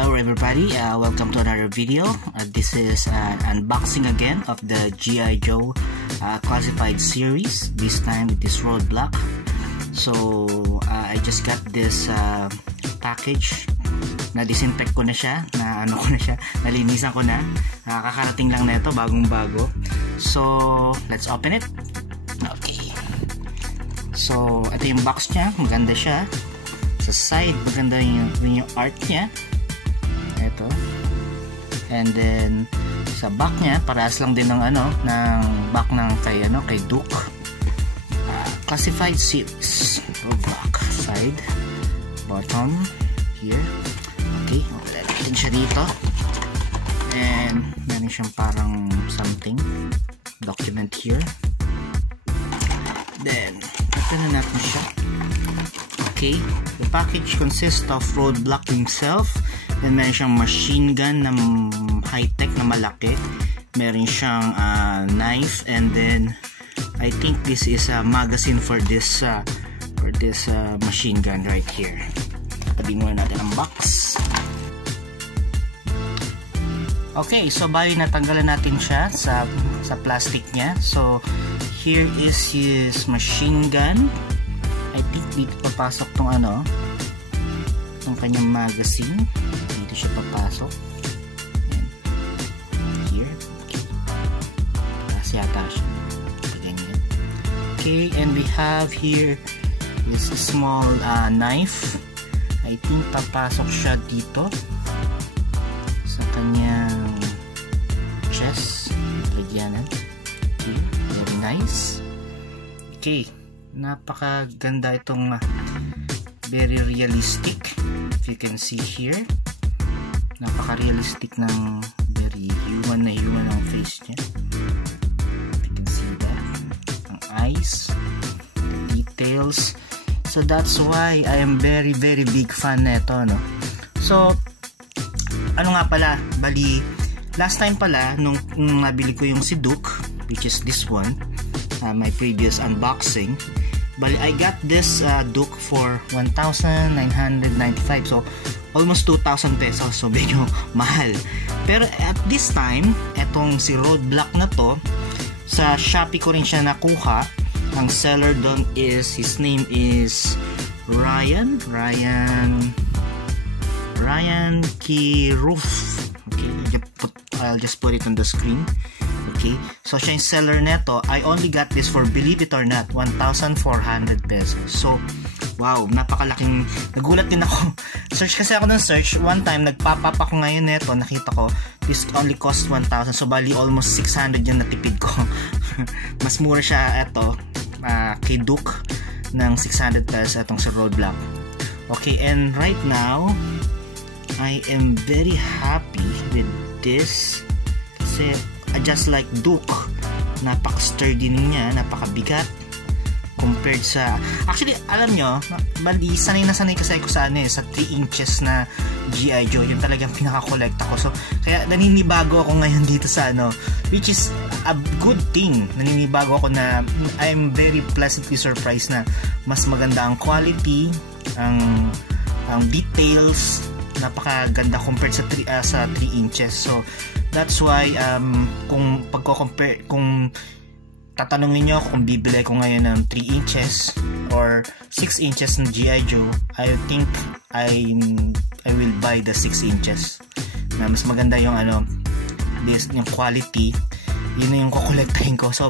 Hello everybody, welcome to another video. This is an unboxing again of the G.I. Joe classified series. This time it is Roadblock. So I just got this package. Na-disinfect ko na siya, nalinisan ko na. Kakarating lang na ito, bagong bago. So let's open it. Okay. So ito yung box niya, maganda siya. Sa side, maganda yung art niya. Ito. And then sa back niya, parehas lang din ng ng back ng kay Duke. Classified series. Roadblock. Side, bottom, here. Okay, ulit natin siya dito. And meron siyang parang something. Document here. Then, open na natin siya. Okay, the package consists of Roadblock himself. Then meron siyang machine gun na high-tech na malaki. Meron siyang knife, and then I think this is a magazine for this machine gun right here. Tabihin muna natin ang box. Okay, so bali natanggalan natin siya sa plastic niya. So here is his machine gun. I think dito papasok tong itong kanyang magazine. Dito siya papasok. Ayan. Here. Okay. Tapos yata siya. Ganyan. Okay, and we have here is a small knife. I think papasok siya dito sa kanyang chest. Lagyanan. Okay, very nice. Okay, napakaganda itong very realistic. If you can see here, napaka-realistic ng very human ang face niya. If you can see that, ang eyes, details. So that's why I am very big fan nito, no? So nga pala, bali last time pala nung nabili ko yung si Duke, which is this one, my previous unboxing. Bali, I got this Duke for 1,995. So, almost 2,000 pesos. So, medyo mahal. Pero at this time, etong si Roadblock na to, sa Shopee ko rin siya nakuha. Ang seller doon is, his name is Ryan Kiruf. Okay, I'll just put it on the screen. Okay, so siya yung seller neto. I only got this for, believe it or not, 1,400 pesos. So, wow, napakalaking, nagulat din ako. Search kasi ako ng search. One time, nagpapap ako ngayon neto, nakita ko, this only cost 1,000. So, bali, almost 600 yung natipid ko. Mas mura siya, kay Duke, ng 600 pesos, itong sa Roadblock. Okay, and right now, I am very happy with this. Kasi, just like Duke, napaka-sturdy niya, napakabigat compared sa, actually alam nyo, bali sanay kasi ako sa sa 3 inches na G.I. Joe, yung talagang pinaka-collect ako. So kaya naninibago ako ngayon dito sa which is a good thing. Naninibago ako na I'm very pleasantly surprised na mas maganda ang quality, ang details, napakaganda compared sa 3 inches. So that's why kung pagko-compare, kung tatanungin niyo ako kung bibili ko ngayon ng 3 inches or 6 inches ng G.I. Joe, I think I will buy the 6 inches. Na mas maganda yung yung quality. Yun yung kukolektahin ko. So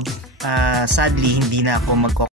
sadly hindi na ako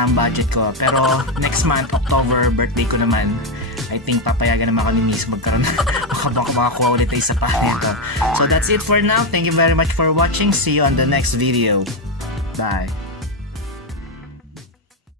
na ang budget ko. Pero next month, October, birthday ko naman. I think papayagan naman ako ni Miss magkaroon na makakuha ulit isa pa nito. So that's it for now. Thank you very much for watching. See you on the next video. Bye.